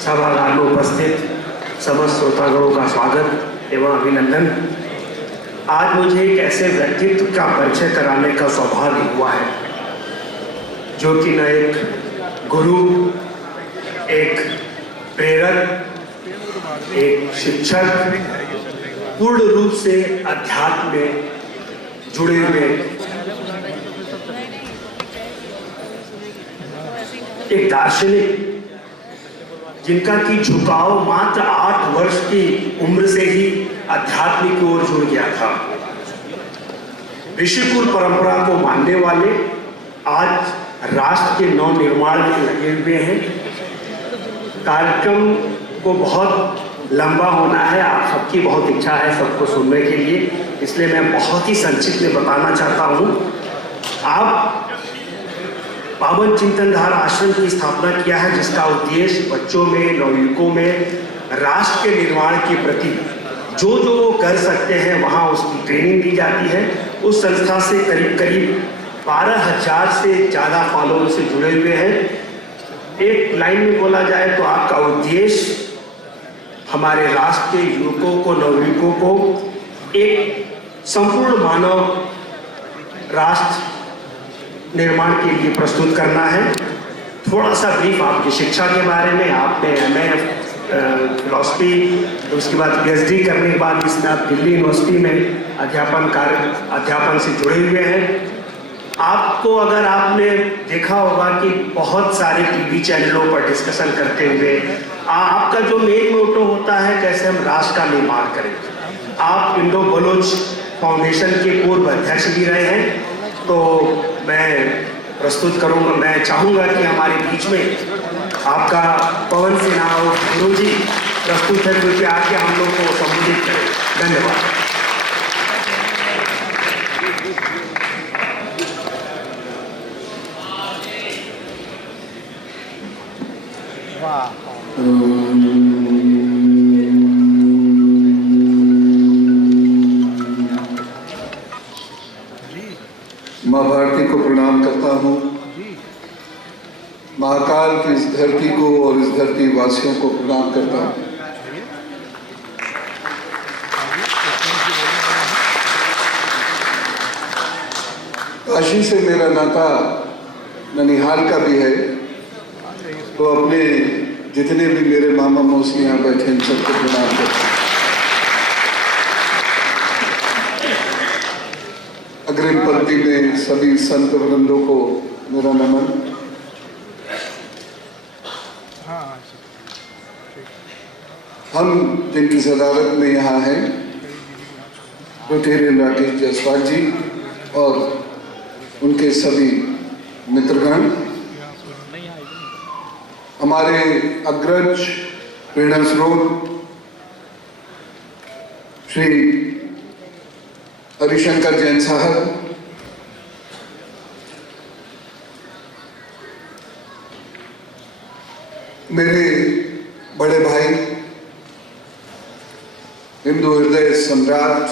सभागार में उपस्थित समस्त श्रोतागणों का स्वागत एवं अभिनंदन। आज मुझे एक ऐसे व्यक्तित्व का परिचय कराने का सौभाग्य हुआ है जो कि न एक गुरु, एक प्रेरक, एक शिक्षक, पूर्ण रूप से अध्यात्म में जुड़े हुए एक दार्शनिक, जिनका की झुकाव मात्र 8 वर्ष की उम्र से ही अध्यात्म की ओर जुड़ गया था। ऋषिकुल परंपरा को मानने वाले आज राष्ट्र के नव निर्माण में लगे हुए हैं। कार्यक्रम को बहुत लंबा होना है, आप सबकी बहुत इच्छा है सबको सुनने के लिए, इसलिए मैं बहुत ही संक्षिप्त में बताना चाहता हूँ। आप पावन चिंतन धारा आश्रम की स्थापना किया है, जिसका उद्देश्य बच्चों में, नवयुवकों में राष्ट्र के निर्माण के प्रति जो वो कर सकते हैं वहाँ उसकी ट्रेनिंग दी जाती है। उस संस्था से करीब 12,000 से ज़्यादा फॉलोअर से जुड़े हुए हैं। एक लाइन में बोला जाए तो आपका उद्देश्य हमारे राष्ट्र के युवकों को, नवयुवकों को एक संपूर्ण मानव राष्ट्र निर्माण के लिए प्रस्तुत करना है। थोड़ा सा ब्रीफ आपकी शिक्षा के बारे में। आपने MA फिलॉसफी, उसके बाद PhD करने के बाद इसमें आप दिल्ली यूनिवर्सिटी में अध्यापन से जुड़े हुए हैं। आपको अगर आपने देखा होगा कि बहुत सारे TV चैनलों पर डिस्कशन करते हुए आपका जो मेन मोटो होता है कैसे हम राष्ट्र का निर्माण करें। आप इंडो बलोच फाउंडेशन के पूर्व अध्यक्ष भी रहे हैं। तो मैं प्रस्तुत करूंगा, मैं चाहूंगा कि हमारे बीच में आपका पवन सिन्हा गुरु जी प्रस्तुत है, क्योंकि आके हम लोग को संबोधित करें। धन्यवाद। माँ भारती को प्रणाम करता हूँ। महाकाल की इस धरती को और इस धरती वासियों को प्रणाम करता हूँ। काशी से मेरा नाता ननिहाल का भी है, तो अपने जितने भी मेरे मामा मौसी यहाँ बैठे हैं सबको प्रणाम करता हूँ। अग्रिम पंक्ति में सभी संत वृंदों को मेरा नमन। हम जिनकी सदारत में यहाँ हैं, रोटेरियन राकेश जायसवाल जी और उनके सभी मित्रगण, हमारे अग्रज प्रेरणा स्रोत श्री हरिशंकर जैन साहब, मेरे बड़े भाई, हिंदू हृदय सम्राट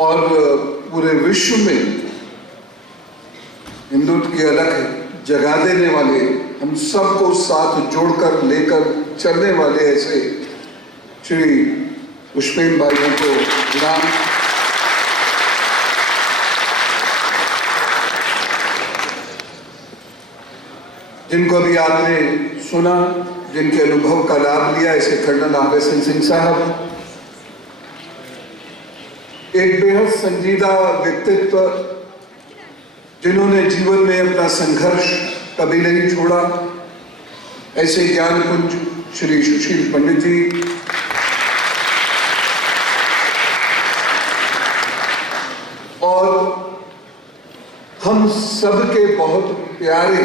और पूरे विश्व में हिंदुत्व की अलख जगा देने वाले, हम सबको साथ जोड़कर लेकर चलने वाले ऐसे श्री पुष्पेन भाई को प्रणाम। जिनको भी आपने सुना, जिनके अनुभव का लाभ लिया, ऐसे कर्नल आवेशन सिंह साहब, एक बेहद संजीदा व्यक्तित्व जिन्होंने जीवन में अपना संघर्ष कभी नहीं छोड़ा, ऐसे ज्ञानपुंज श्री सुशील पंडित जी, और हम सबके बहुत प्यारे,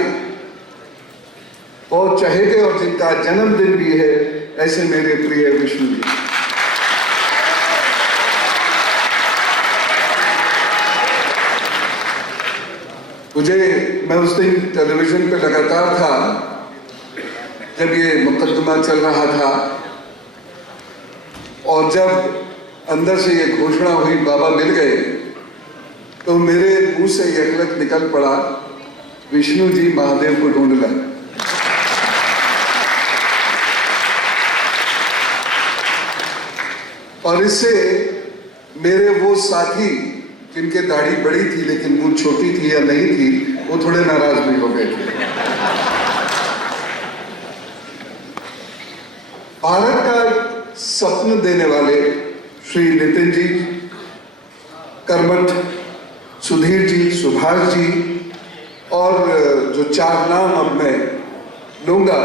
बहुत चहेते और जिनका जन्मदिन भी है, ऐसे मेरे प्रिय विष्णु जी। मैं उस दिन टेलीविजन पे लगातार था जब ये मुकदमा चल रहा था, और जब अंदर से ये घोषणा हुई बाबा मिल गए, तो मेरे मुंह से यकलक निकल पड़ा, विष्णु जी महादेव को ढूंढ लाए। और इससे मेरे वो साथी जिनके दाढ़ी बड़ी थी लेकिन मूंछ छोटी थी या नहीं थी, वो थोड़े नाराज भी हो गए थे। भारत का सपन देने वाले श्री नितिन जी, कर्मठ, सुधीर जी, सुभाष जी और जो 4 नाम अब मैं लूंगा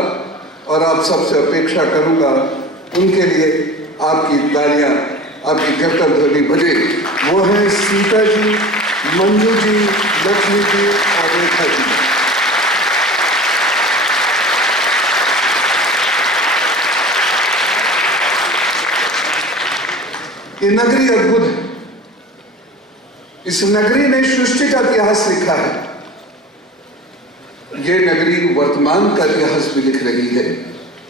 और आप सबसे अपेक्षा करूंगा, उनके लिए आपकी तालियां, आपकी गर्तन ध्वनि बजे। वो है सीता जी, मंजू जी, लक्ष्मी जी और रेखा जी। ये नगरी अद्भुत है। इस नगरी ने सृष्टि का इतिहास लिखा है। ये नगरी वर्तमान का इतिहास भी लिख रही है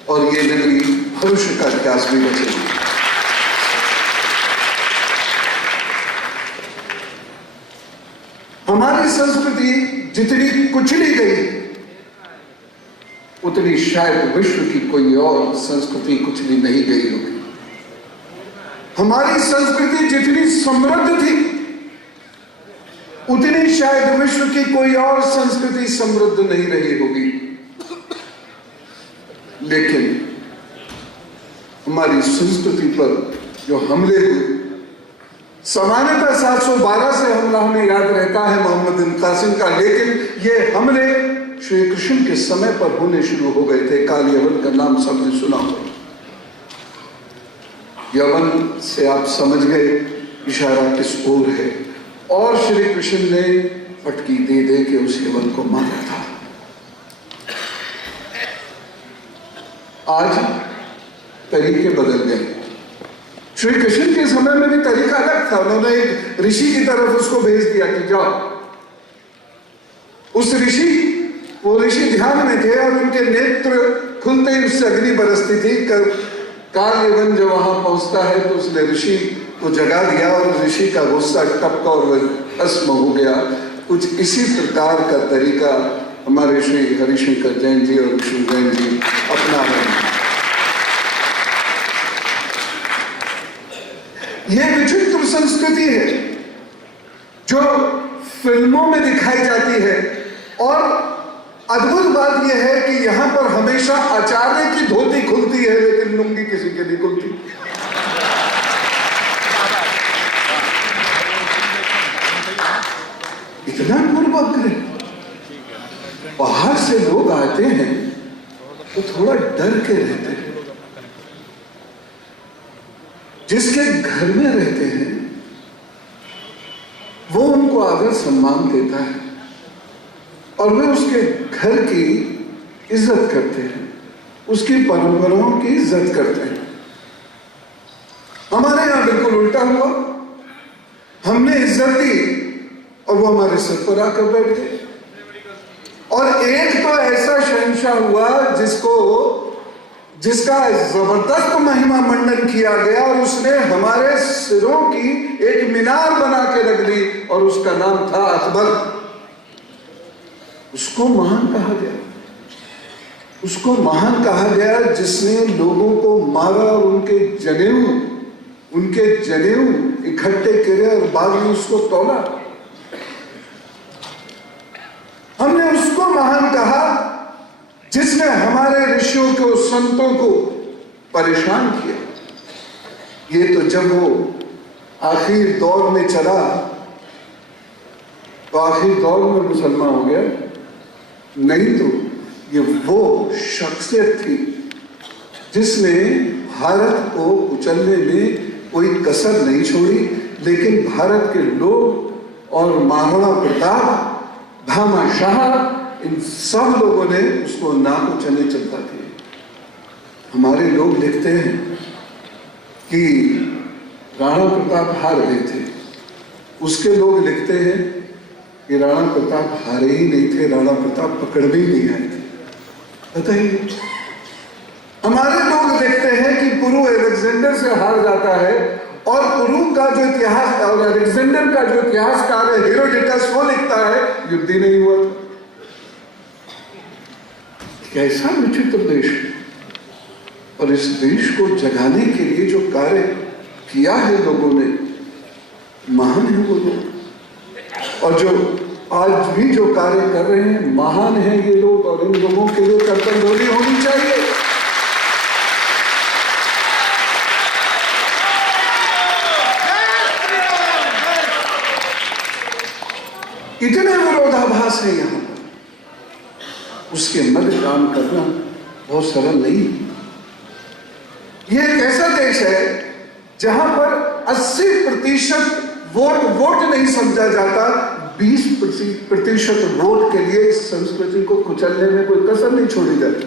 और ये नगरी भविष्य का इतिहास भी रचेगी। हमारी संस्कृति जितनी कुचली गई, उतनी शायद विश्व की कोई और संस्कृति कुचली नहीं गई होगी। हमारी संस्कृति जितनी समृद्ध थी, उतनी शायद विश्व की कोई और संस्कृति समृद्ध नहीं रही होगी। लेकिन हमारी संस्कृति पर जो हमले हुए, सामान्यतः 712 से हमला हमें याद रहता है मोहम्मद बिन कासिम का, लेकिन ये हमले श्री कृष्ण के समय पर होने शुरू हो गए थे। काल यवन का नाम सबने सुना होगा। यवन से आप समझ गए इशारा किस ओर है, और श्री कृष्ण ने पटकी दे दे के उस यवन को मारा था। आज तरीके बदल गए। श्री कृष्ण के समय में भी तरीका अलग था। उन्होंने एक ऋषि की तरफ उसको भेज दिया कि जाओ। उस ऋषि, वो ऋषि ध्यान में थे और उनके नेत्र खुलते ही उससे अग्नि बरसती थी। काल यवन जब वहां पहुंचता है तो उसने ऋषि को जगा दिया और ऋषि का गुस्सा टपका और वह भस्म हो गया। कुछ इसी प्रकार का तरीका हमारे श्री हरिशंकर जैन जी और विष्णु जैन जी अपना रहे हैं। यह विचित्र संस्कृति है जो फिल्मों में दिखाई जाती है, और अद्भुत बात यह है कि यहां पर हमेशा आचार्य की धोती खुलती है लेकिन लुंगी किसी के नहीं खुलती। इतना पूर्वग्रह। बाहर से लोग आते हैं तो थोड़ा डर के रहते हैं। जिसके घर में रहते हैं वो उनको आदर सम्मान देता है और वे उसके घर की इज्जत करते हैं, उसकी परंपराओं की इज्जत करते हैं। हमारे यहां बिल्कुल उल्टा हुआ। हमने इज्जत दी और वो हमारे सिर पर आकर बैठ गए। और एक तो ऐसा शहंशाह हुआ जिसका जबरदस्त महिमा मंडन किया गया और उसने हमारे सिरों की एक मीनार बना के रख दी और उसका नाम था अकबर। उसको महान कहा गया। उसको महान कहा गया जिसने लोगों को मारा और उनके जनेऊ इकट्ठे करे और बाद में उसको तोला। हमने उसको महान कहा जिसने हमारे ऋषियों को, संतों को परेशान किया। ये तो जब वो आखिर दौर में चला तो आखिर दौर में मुसलमान हो गया, नहीं तो ये वो शख्सियत थी जिसने भारत को कुचलने में कोई कसर नहीं छोड़ी। लेकिन भारत के लोग और महाराणा प्रताप, भामाशाह, इन सब लोगों ने उसको ना कुचलने चलता किया। हमारे लोग लिखते हैं कि राणा प्रताप हार गए थे, उसके लोग लिखते हैं कि राणा प्रताप हारे ही नहीं थे, राणा प्रताप पकड़ में ही नहीं आए थे। बताइए। हमारे लोग देखते हैं कि पुरु अलेक्जेंडर से हार जाता है और पुरु का जो इतिहास और अलेक्जेंडर का जो इतिहासकार है हेरोडोटस, वो लिखता है युद्ध ही नहीं हुआ था। कैसा विचित्र देश है। और इस देश को जगाने के लिए जो कार्य किया है लोगों ने, महान है वो लोग। और जो आज भी जो कार्य कर रहे हैं, महान है ये लोग। और इन लोगों के लिए कर्तव्य होनी चाहिए। इतने विरोधाभास है यहां पर, उसके मध्य काम करना बहुत सरल नहीं। ये एक ऐसा देश है जहां पर 80% वोट नहीं समझा जाता, 20% वोट के लिए इस संस्कृति को कुचलने में कोई कसर नहीं छोड़ी जाती।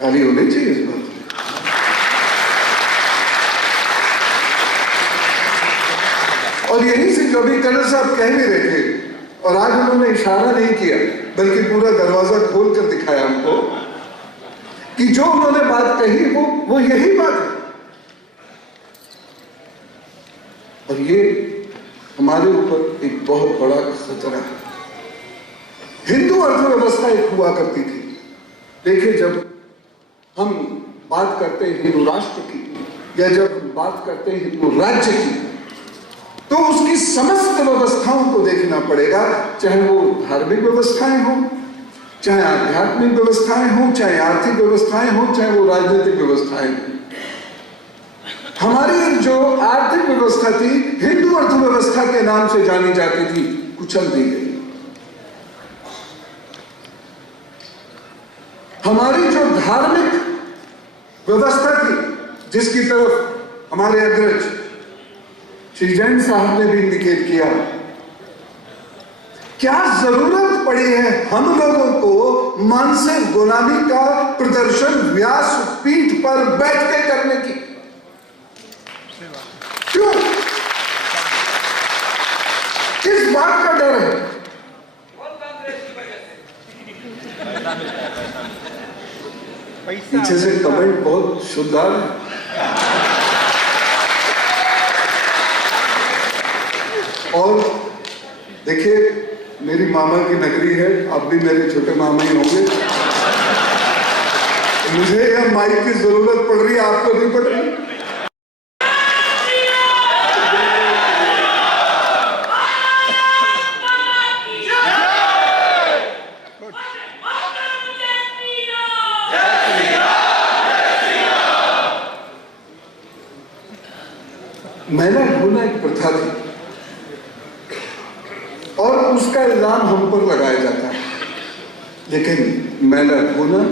खाली होनी चाहिए इस बात। और यही से जो भी कर्नल साहब कह भी रहे थे, और आज उन्होंने इशारा नहीं किया बल्कि पूरा दरवाजा खोल कर दिखाया हमको कि जो उन्होंने बात कही वो यही बात है। और ये हमारे ऊपर एक बहुत बड़ा खतरा है। हिंदू अर्थव्यवस्था एक हुआ करती थी। देखिए, जब हम बात करते हैं हिंदू राष्ट्र की या जब हम बात करते हैं हिंदू राज्य की, तो उसकी समस्त व्यवस्थाओं को देखना पड़ेगा, चाहे वो धार्मिक व्यवस्थाएं हो, चाहे आध्यात्मिक व्यवस्थाएं हो, चाहे आर्थिक व्यवस्थाएं हो, चाहे वो राजनीतिक व्यवस्थाएं हो। हमारी जो आर्थिक व्यवस्था थी, हिंदू अर्थव्यवस्था के नाम से जानी जाती थी, कुचल दी गई। हमारी जो धार्मिक व्यवस्था थी, जिसकी तरफ हमारे अग्रज श्री जैन साहब ने भी इंडिकेट किया, क्या जरूरत पड़ी है हम लोगों को मानसिक गुलामी का प्रदर्शन व्यास पीठ पर बैठ के करने की? क्यों? किस बात का डर है? पीछे से कमेंट बहुत शुद्ध आ रहे हैं। और देखिए, मेरी मामा की नगरी है, आप भी मेरे छोटे मामा ही होंगे। मुझे यह माइक की जरूरत पड़ रही है, आपको नहीं पड़ रही? मैंने ढूंढा एक प्रथा थी और उसका इल्जाम हम पर लगाया जाता है, लेकिन मैंने ढूंढा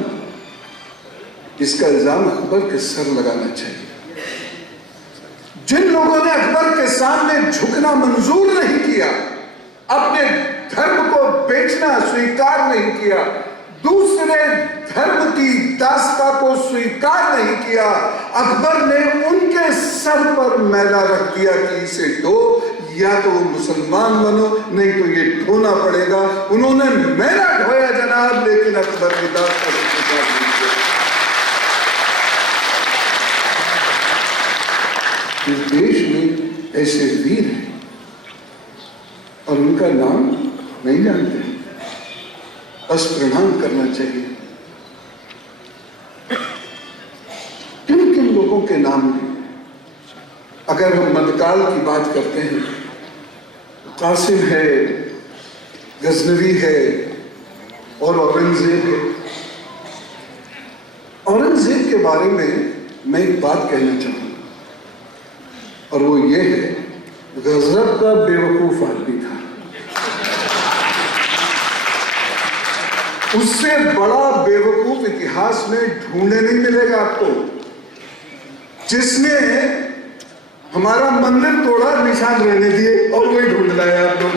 इसका इल्जाम अकबर के सर लगाना चाहिए। जिन लोगों ने अकबर के सामने झुकना मंजूर नहीं किया, अपने धर्म को बेचना स्वीकार नहीं किया, दूसरे धर्म की दास्ता को स्वीकार नहीं किया, अकबर ने उनके सर पर मैला रख दिया कि इसे दो, या तो मुसलमान बनो, नहीं तो ये ढोना पड़ेगा। उन्होंने मैला ढोया जनाब, लेकिन अकबर की दास्ता को स्वीकार नहीं किया। इस देश में ऐसे वीर हैं और उनका नाम नहीं जानते, बस प्रणाम करना चाहिए। किन किन लोगों के नाम हैं? अगर हम मध्यकाल की बात करते हैं, कासिम है, गजनवी है और औरंगजेब है। औरंगजेब के बारे में मैं एक बात कहना चाहूंगा, और वो ये है, गजब का बेवकूफ आदमी था। उससे बड़ा बेवकूफ इतिहास में ढूंढने नहीं मिलेगा आपको, जिसने हमारा मंदिर तोड़ा, निशान रहने दिए, और वही ढूंढ लाया आप लोग।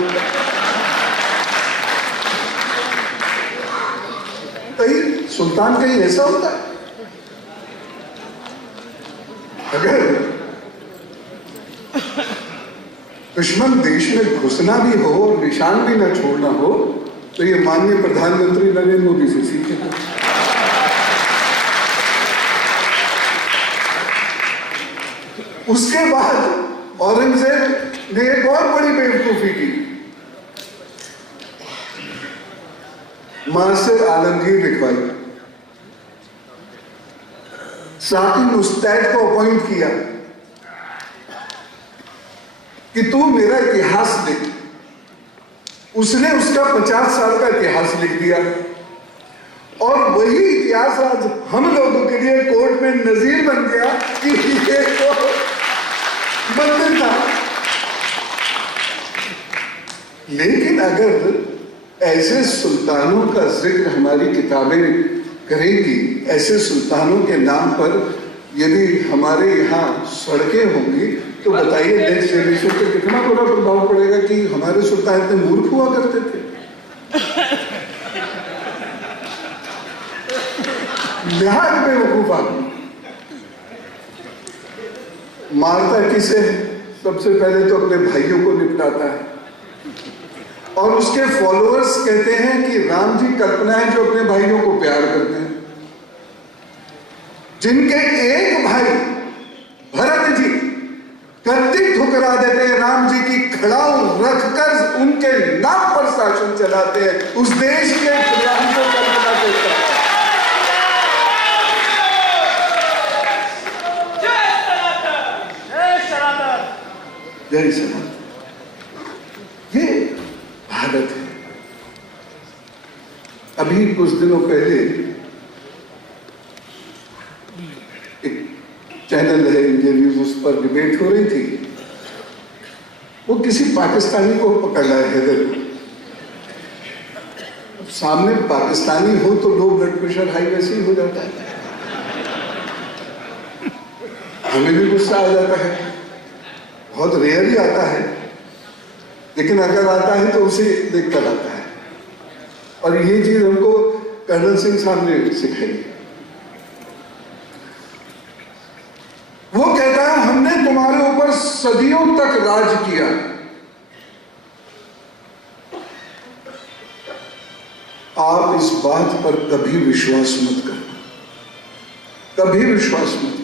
कहीं सुल्तान कहीं ऐसा होता है? अगर दुश्मन देश में घुसना भी हो और निशान भी ना छोड़ना हो, तो ये माननीय प्रधानमंत्री नरेंद्र मोदी से सीखे। उसके बाद औरंगजेब ने एक और बड़ी बेवकूफी की। मां से आलमगीर लिखवाई। साकी मुस्तैद को अपॉइंट किया कि तू मेरा इतिहास लिख। उसने उसका 50 साल का इतिहास लिख दिया और वही इतिहास आज हम लोगों के लिए कोर्ट में नजीर बन गया कि ये तो बंदर था। लेकिन अगर ऐसे सुल्तानों का जिक्र हमारी किताबें करेंगी, ऐसे सुल्तानों के नाम पर यदि हमारे यहाँ सड़कें होंगी, तो बताइए नेक्स्ट जनरेशन पे कितना बड़ा प्रभाव पड़ेगा कि हमारे सुल्तान इतने मूर्ख हुआ करते थे। बिहार में बेवकूफ आदमी मारता किसे? सबसे पहले तो अपने भाइयों को निपटाता है और उसके फॉलोअर्स कहते हैं कि राम जी कल्पना है जो अपने भाइयों को प्यार करते हैं। जिनके एक भाई भरत जी कत्ती ठुकरा देते हैं, राम जी की खड़ाऊ रखकर उनके नाम पर शासन चलाते हैं। उस देश के राम को कल्पना देता है। जय सनातन। ये भारत है। अभी कुछ दिनों पहले एक चैनल है इंडिया न्यूज, उस पर डिबेट हो रही थी। वो किसी पाकिस्तानी को पकड़ रहा है, हैदर। सामने पाकिस्तानी हो तो लो ब्लड प्रेशर हाई वैसे ही हो जाता है। हमें भी गुस्सा आ जाता है, बहुत रेयर ही आता है, लेकिन अगर आता है तो उसे देखकर आता है। और ये चीज हमको कर्नल सिंह साहब ने सिखाई। वो कहता है हमने तुम्हारे ऊपर सदियों तक राज किया, आप इस बात पर कभी विश्वास मत करना, कभी विश्वास मत करना।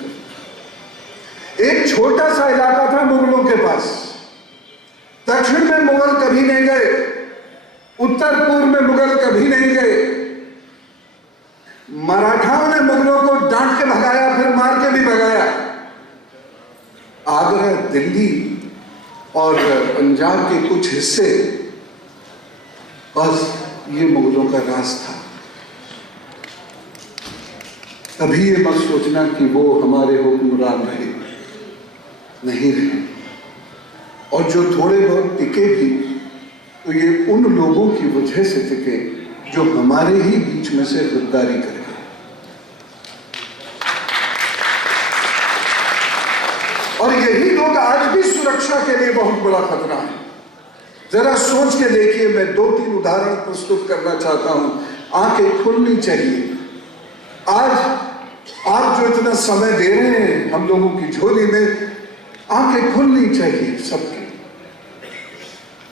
एक छोटा सा इलाका था मुगलों के पास। दक्षिण में मुगल कभी नहीं गए, उत्तर पूर्व में मुगल कभी नहीं गए। मराठाओं ने मुगलों को डांट के भगाया, फिर मार के भी भगाया। आगरा, दिल्ली और पंजाब के कुछ हिस्से, बस ये मुगलों का राज था। कभी ये मत सोचना कि वो हमारे हुक्मरान रहे, नहीं रहे। और जो थोड़े बहुत टिके भी तो ये उन लोगों की वजह से टिके जो हमारे ही बीच में से गद्दारी कर गए। और यही लोग आज भी सुरक्षा के लिए बहुत बड़ा खतरा है। जरा सोच के देखिए, मैं 2-3 उदाहरण प्रस्तुत करना चाहता हूं। आंखें खुलनी चाहिए। आज आप जो इतना समय दे रहे हैं हम लोगों की झोली में, आंखें खुलनी चाहिए सबकी।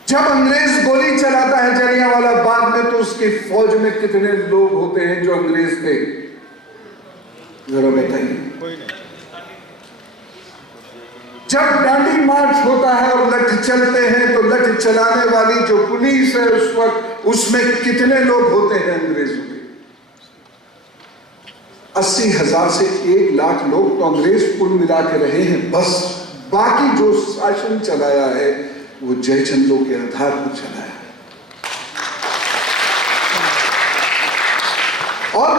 जब अंग्रेज गोली चलाता है जलियांवाला बाग में, तो उसकी फौज में कितने लोग होते हैं जो अंग्रेज थे? जरा बताइए। जब डांडी मार्च होता है और लठ चलते हैं, तो लठ चलाने वाली जो पुलिस है उस वक्त, उसमें कितने लोग होते हैं अंग्रेजों के? 80,000 से 1 लाख लोग तो अंग्रेज कुल मिला के रहे हैं बस। बाकी जो शासन चलाया है वो जयचंदों के आधार पर चलाया है। और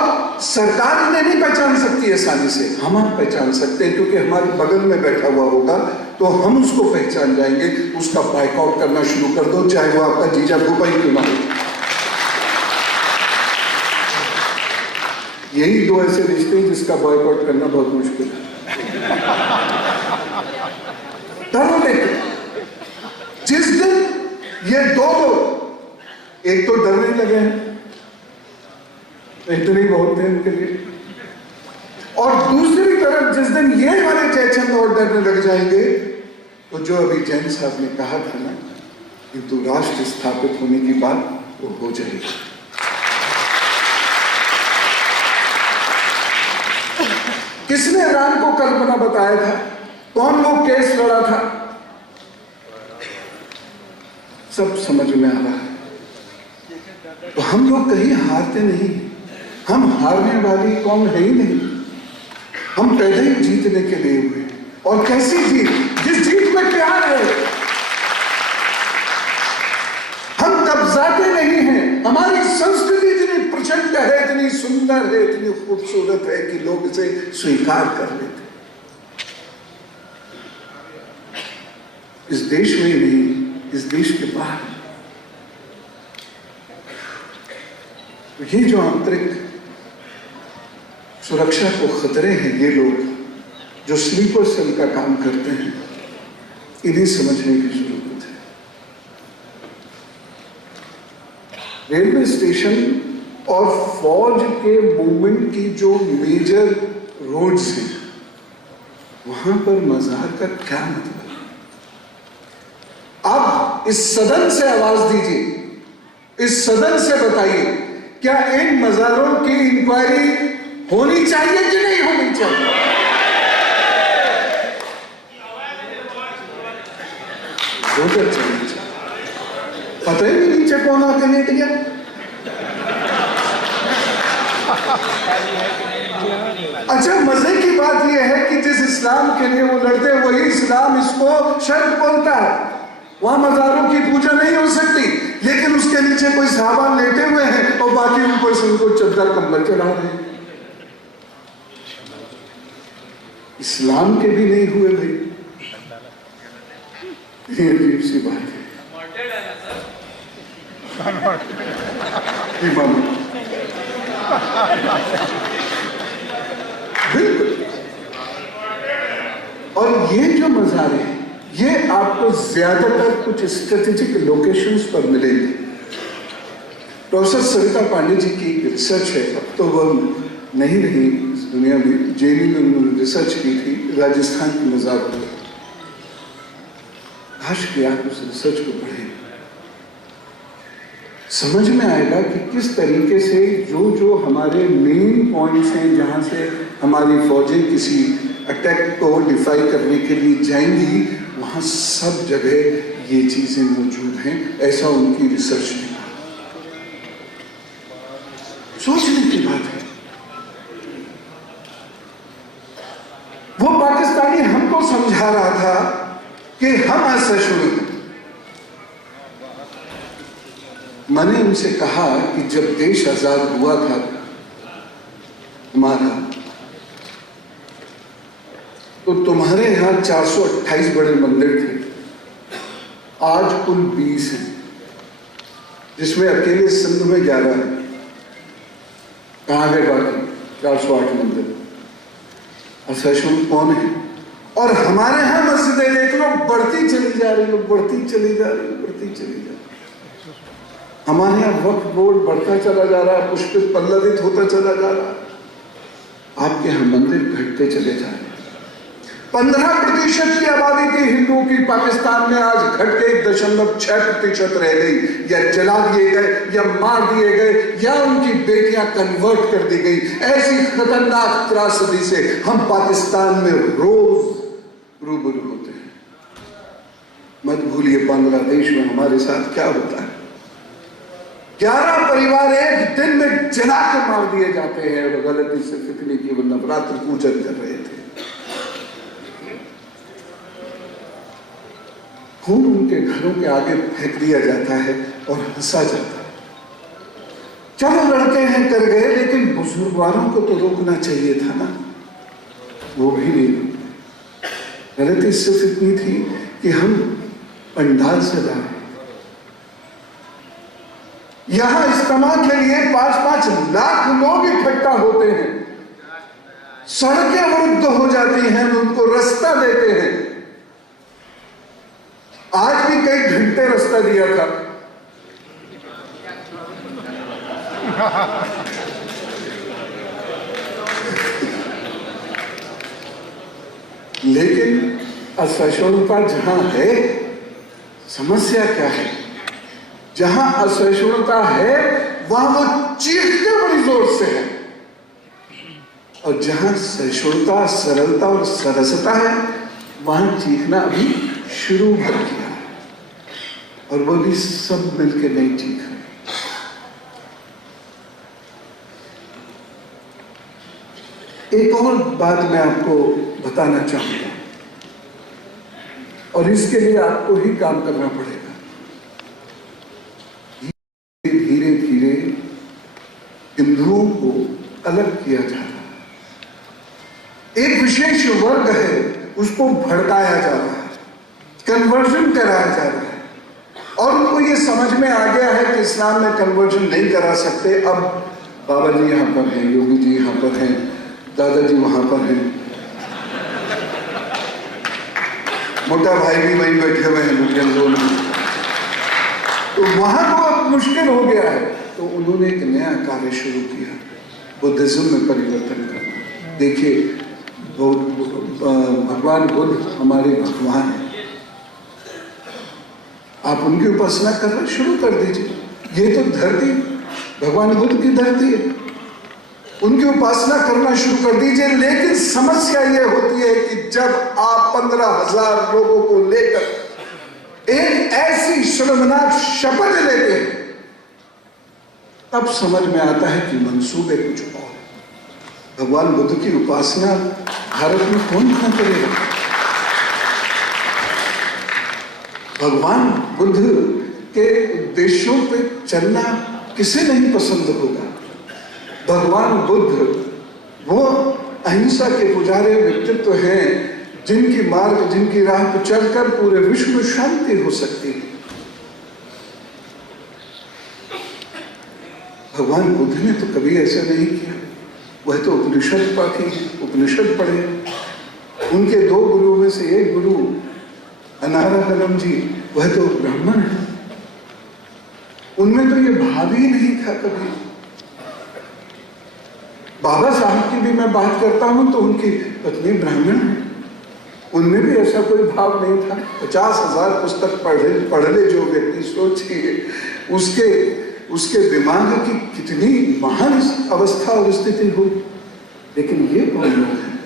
सरकार इन्हें नहीं पहचान सकती आसानी से, हम पहचान सकते हैं, क्योंकि हमारे बगल में बैठा हुआ होगा तो हम उसको पहचान जाएंगे। उसका बाइकआउट करना शुरू कर दो, चाहे वो आपका जीजा भूपा ही क्यों ना हो। यही 2 ऐसे रिश्ते हैं जिसका बाइकआउट करना बहुत मुश्किल है। जिस दिन ये 2 लोग, एक तो डरने लगे हैं, इतने ही बहुत थे उनके लिए, और दूसरी तरफ जिस दिन ये वाले जयचंद और डरने लग जाएंगे, तो जो अभी जैन साहब ने कहा था ना, किंतु राष्ट्र स्थापित होने की बात वो हो जाएगी। किसने राम को कल्पना बताया था? कौन वो केस लड़ा था? सब समझ में आ रहा है। तो हम लोग कहीं हारते नहीं, हम हारने वाली कौम है ही नहीं। हम पहले ही जीतने के लिए हुए। और कैसी जीत? जिस जीत में प्यार है। हम कब्जाते नहीं हैं। हमारी संस्कृति इतनी प्रचंड है, इतनी सुंदर है, इतनी खूबसूरत है कि लोग इसे स्वीकार कर लेते। इस देश में नहीं, इस देश के बाहर ये जो आंतरिक सुरक्षा को खतरे हैं, ये लोग जो स्लीपर सेल का काम करते हैं, इन्हें समझने की जरूरत है। रेलवे स्टेशन और फौज के मूवमेंट की जो मेजर रोड्स हैं, वहां पर मजार का क्या मतलब? आप इस सदन से आवाज दीजिए, इस सदन से बताइए, क्या इन मजारों की इंक्वायरी होनी चाहिए कि नहीं होनी चाहिए? पता ही नहीं नीचे कौन आके लेट गया। अच्छा, मजे की बात यह है कि जिस इस्लाम के लिए वो लड़ते हैं, वही इस्लाम इसको शर्त बोलता है। वहां मजारों की पूजा नहीं हो सकती, लेकिन उसके नीचे कोई साहबान लेटे हुए हैं और बाकी ऊपर से उनको चद्दर कंबल चढ़ा रहे हैं। इस्लाम के भी नहीं हुए भाई, ये अजीब सी बात है। बिल्कुल। और ये जो मज़ारे हैं, ये आपको ज्यादातर कुछ स्ट्रेटेजिक लोकेशंस पर मिलेंगे। प्रोफेसर सरिता पांडे जी की रिसर्च है, अब तो वह नहीं रही इस दुनिया में। जेएनयू में उन्होंने रिसर्च की थी राजस्थान के मज़ारों पर। काश कि आप उस रिसर्च को पढ़ें, समझ में आएगा कि किस तरीके से जो हमारे मेन पॉइंट्स हैं, जहां से हमारी फौजें किसी अटैक को डिफाई करने के लिए जाएंगी, वहां सब जगह ये चीजें मौजूद हैं। ऐसा उनकी रिसर्च ने कहा। सोचने की बात है। वो पाकिस्तानी हमको समझा रहा था कि हम असहिष्णु हैं। मैंने उनसे कहा कि जब देश आजाद हुआ था हमारा, तो तुम्हारे यहां 428 बड़े मंदिर थे, आज कुल 20 हैं, जिसमें अकेले सिंध में 11 है। कहां गए बाकी 408 मंदिर? असहिष्णु कौन है? और हमारे यहां मस्जिदें देख लो, बढ़ती चली जा रही है, बढ़ती चली जा रही है, बढ़ती चली जा रही है। हमारे यहाँ वक्फ बोर्ड बढ़ता चला जा रहा है, पुष्पित पल्लवित होता चला जा रहा है। आपके यहाँ मंदिर घटते चले जा रहे हैं। 15% की आबादी थी हिंदुओं की पाकिस्तान में, आज घट के 1.6% रह गई। या जला दिए गए, या मार दिए गए, या उनकी बेटियां कन्वर्ट कर दी गई। ऐसी खतरनाक त्रासदी से हम पाकिस्तान में रोज रूबरू होते हैं। मत भूलिए बांग्लादेश में हमारे साथ क्या होता है। 11 परिवार एक दिन में जला के मार दिए जाते हैं, और गलती से फितने की वो नवरात्र पूजन कर रहे थे। खून उनके घरों के आगे फेंक दिया जाता है और हंसा जाता है। चलो लड़के हैं कर गए, लेकिन बुजुर्गवारों को तो रोकना चाहिए था ना, वो भी नहीं रोके। गलती सिर्फ इतनी थी कि हम पंडाल सजा रहे, यहां इज्तिमा के लिए 5-5 लाख लोग इकट्ठा होते हैं, सड़कें अवरुद्ध हो जाती हैं, उनको रास्ता देते हैं। आज भी कई घंटे रास्ता दिया था। लेकिन असहिष्णुता जहां है, समस्या क्या है? जहां असहिष्णुता है वहां वो चीखते बड़ी जोर से है, और जहां सहिष्णुता, सरलता और सरसता है, वहां चीखना अभी शुरू कर दिया है, और वो भी सब मिलकर नहीं चीख रहे। एक और बात मैं आपको बताना चाहूंगा, और इसके लिए आपको ही काम करना पड़ेगा। धीरे धीरे हिंदुओं को अलग किया जा रहा है। एक विशेष वर्ग है, उसको भड़काया जा रहा है, कन्वर्जन कराया जा रहा है, और उनको ये समझ में आ गया है कि इस्लाम में कन्वर्जन नहीं करा सकते। अब बाबा जी यहाँ पर हैं, योगी जी यहाँ पर हैं, दादाजी वहां पर हैं, मोटा भाई भी वहीं बैठे हुए हैं लुधियाना जोन में, तो वहां तो अब मुश्किल हो गया है। तो उन्होंने एक नया कार्य शुरू किया, बुद्धिज्म में परिवर्तन करना। देखिए, भगवान बुद्ध हमारे भगवान हैं, आप उनकी उपासना करना शुरू कर दीजिए। ये तो धरती भगवान बुद्ध की धरती है, उनकी उपासना करना शुरू कर दीजिए। लेकिन समस्या यह होती है कि जब आप 15,000 लोगों को लेकर एक ऐसी शर्मनाक शपथ लेते हैं, तब समझ में आता है कि मंसूबे कुछ और। भगवान बुद्ध की उपासना भारत में कौन कौन करेगा? भगवान बुद्ध के उद्देश्यों पे चलना किसे नहीं पसंद होगा? भगवान बुद्ध वो अहिंसा के पुजारी व्यक्तित्व हैं, जिनकी मार्ग, जिनकी राह पर चलकर पूरे विश्व में शांति हो सकती है। भगवान बुद्ध ने तो कभी ऐसा नहीं किया। वह तो उपनिषद पाठी, उपनिषद पढ़े। उनके 2 गुरुओं में से एक गुरु अनाराधनम जी, वह तो ब्राह्मण है। उनमें तो ये भाव ही नहीं था कभी। बाबा साहब की भी मैं बात करता हूं तो उनकी पत्नी ब्राह्मण है, उनमें भी ऐसा कोई भाव नहीं था। 50,000 पुस्तक पढ़ ले जो व्यक्ति, सोचिए उसके दिमाग की कितनी महान अवस्था और स्थिति हो। लेकिन ये कौन लोग हैं,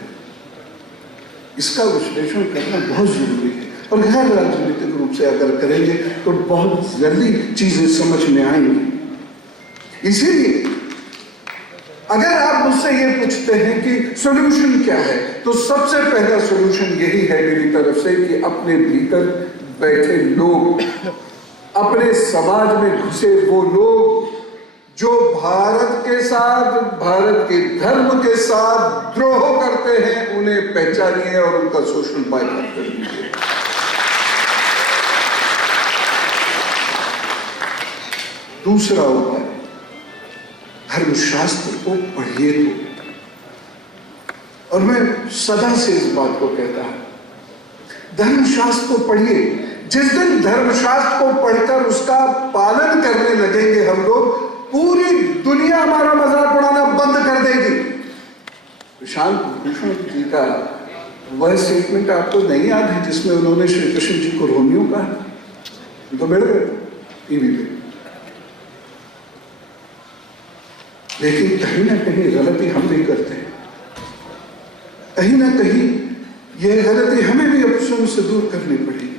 इसका विश्लेषण करना बहुत जरूरी है। और गैर राजनीतिक रूप से अगर करेंगे तो बहुत जल्दी चीजें समझ में आएंगी। इसीलिए अगर आप मुझसे ये पूछते हैं कि सॉल्यूशन क्या है, तो सबसे पहला सॉल्यूशन यही है मेरी तरफ से कि अपने भीतर बैठे लोग, अपने समाज में घुसे वो लोग जो भारत के साथ, भारत के धर्म के साथ द्रोह करते हैं, उन्हें पहचानिए और उनका शोषण बाइकाट कर दीजिए। दूसरा उपाय, धर्मशास्त्र को पढ़िए। तो और मैं सदा से इस बात को कहता हूं, धर्मशास्त्र को पढ़िए। जिस दिन धर्मशास्त्र को पढ़कर उसका पालन करने लगेंगे हम लोग, पूरी दुनिया हमारा मजाक उड़ाना बंद कर देगी। प्रशांत भूषण जी का वह स्टेटमेंट आपको नहीं याद है जिसमें उन्होंने श्री कृष्ण जी को रोमियो कहा? तो मिल गए टीवी पे। लेकिन कहीं ना कहीं गलती हम भी करते हैं, कहीं ना कहीं यह गलती हमें भी अपने से दूर करनी पड़ेगी।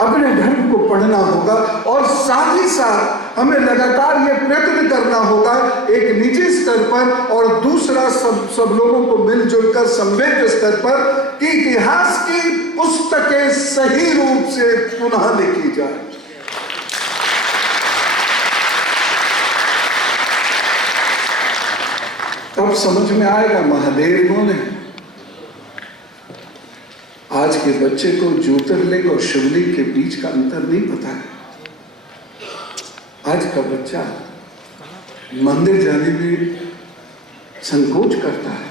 अपने धर्म को पढ़ना होगा और साथ ही साथ हमें लगातार यह प्रयत्न करना होगा एक निजी स्तर पर और दूसरा सब लोगों को मिलजुल कर संवेद्य स्तर पर कि इतिहास की पुस्तकें सही रूप से पुनः लिखी जाए। तब समझ में आएगा महादेव कौन है। आज के बच्चे को ज्योतिर्लिंग और शिवलिंग के बीच का अंतर नहीं पता है। आज का बच्चा मंदिर जाने में संकोच करता है।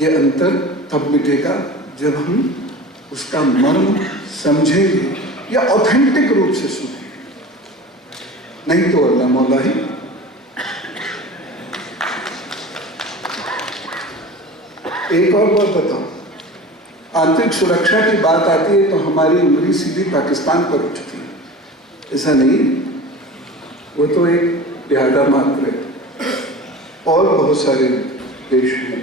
यह अंतर तब मिटेगा जब हम उसका मर्म समझेंगे या ऑथेंटिक रूप से सुनेंगे, नहीं तो अल्लाह मौला ही। एक और बात बताऊं, आंतरिक सुरक्षा की बात आती है तो हमारी उंगली सीधी पाकिस्तान पर उठती है। ऐसा नहीं, वो तो एक लिहाजा मात्र है। और बहुत सारे देश हैं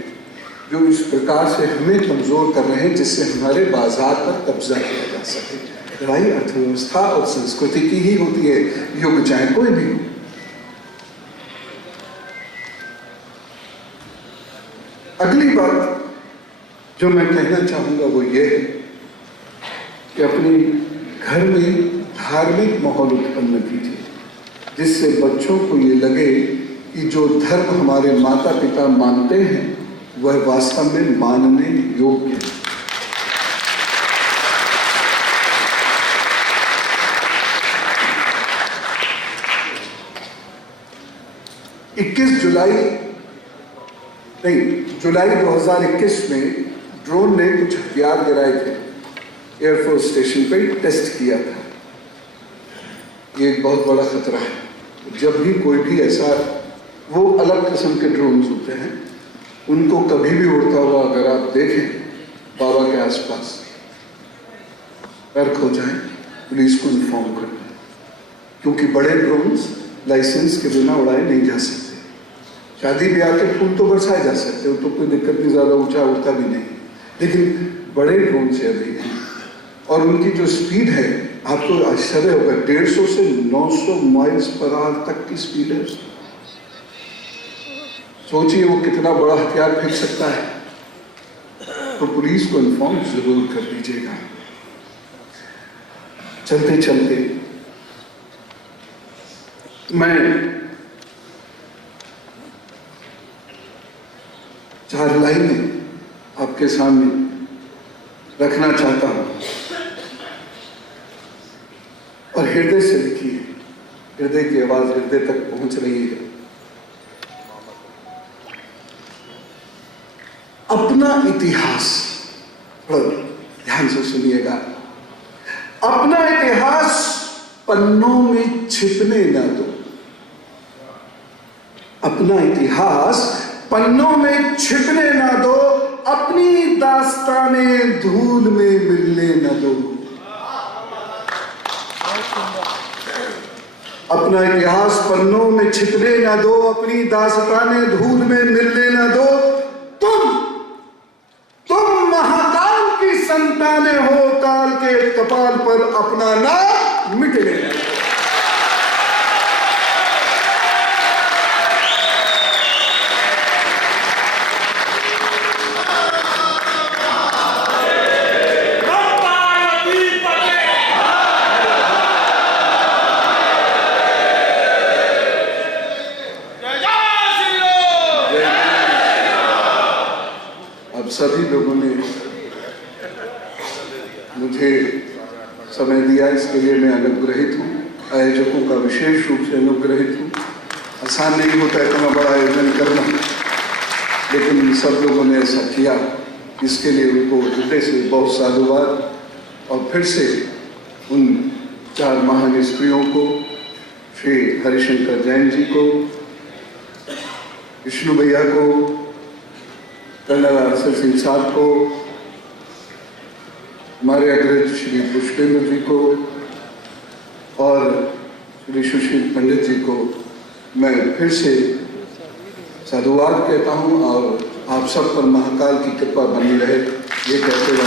जो इस प्रकार से हमें कमजोर कर रहे हैं जिससे हमारे बाजार पर कब्जा किया जा सके। लड़ाई अर्थव्यवस्था और संस्कृति की ही होती है, युग चाहे कोई भी हो। अगली बात जो मैं कहना चाहूंगा वो ये है कि अपने घर में धार्मिक माहौल उत्पन्न कीजिए, जिससे बच्चों को ये लगे कि जो धर्म हमारे माता पिता मानते हैं वह वास्तव में मानने योग्य है। 21 जुलाई 2021 में ड्रोन ने कुछ हथियार गिराए थे, एयरफोर्स स्टेशन पे टेस्ट किया था। ये एक बहुत बड़ा खतरा है। जब भी कोई भी ऐसा, वो अलग किस्म के ड्रोन्स होते हैं, उनको कभी भी उड़ता हुआ अगर आप देखें बाबा के आसपास, अर्क हो जाए, पुलिस को इन्फॉर्म कर दें, क्योंकि बड़े ड्रोन्स लाइसेंस के बिना उड़ाए नहीं जा सकते। शादी ब्याह के फूल तो बरसाए जा सकते हो, तो कोई दिक्कत नहीं, ज़्यादा ऊंचा उड़ता भी नहीं, लेकिन बड़े ड्रोन से अधिक हैं और उनकी जो स्पीड है, आपको आश्चर्य होगा, 150 से 900 माइल्स पर आवर तक की स्पीड है। सोचिए वो कितना बड़ा हथियार फेंक सकता है। तो पुलिस को इन्फॉर्म जरूर कर दीजिएगा। चलते चलते मैं 4 लाइनें आपके सामने रखना चाहता हूं और हृदय से लिखी है। हृदय की आवाज हृदय तक पहुंच रही है। अपना इतिहास, ध्यान से सुनिएगा, अपना इतिहास पन्नों में छिपने न दो। अपना इतिहास पन्नों में छिपने न दो, अपनी दास्तानें धूल में मिलने न दो। अपना इतिहास पन्नों में छिपने न दो, अपनी दास्तानें धूल में मिलने न दो। तुम महाकाल की संतानें हो, काल के कपाल पर अपना नाम मिटने न दो। सभी लोगों ने मुझे समय दिया, इसके लिए मैं अनुग्रहित हूँ। आयोजकों का विशेष रूप से अनुग्रहित हूँ। आसान नहीं होता इतना बड़ा आयोजन करना, लेकिन सब लोगों ने ऐसा किया, इसके लिए उनको हृदय से बहुत साधुवाद। और फिर से उन 4 महान स्त्रियों को, श्री हरिशंकर जैन जी को, विष्णु भैया को, कर्नल अरशद सिंह साहब को, हमारे अग्रज श्री पुष्पेंद्र जी को और श्री सुशील पंडित जी को मैं फिर से साधुवाद कहता हूँ और आप सब पर महाकाल की कृपा बनी रहे, ये कहते हुए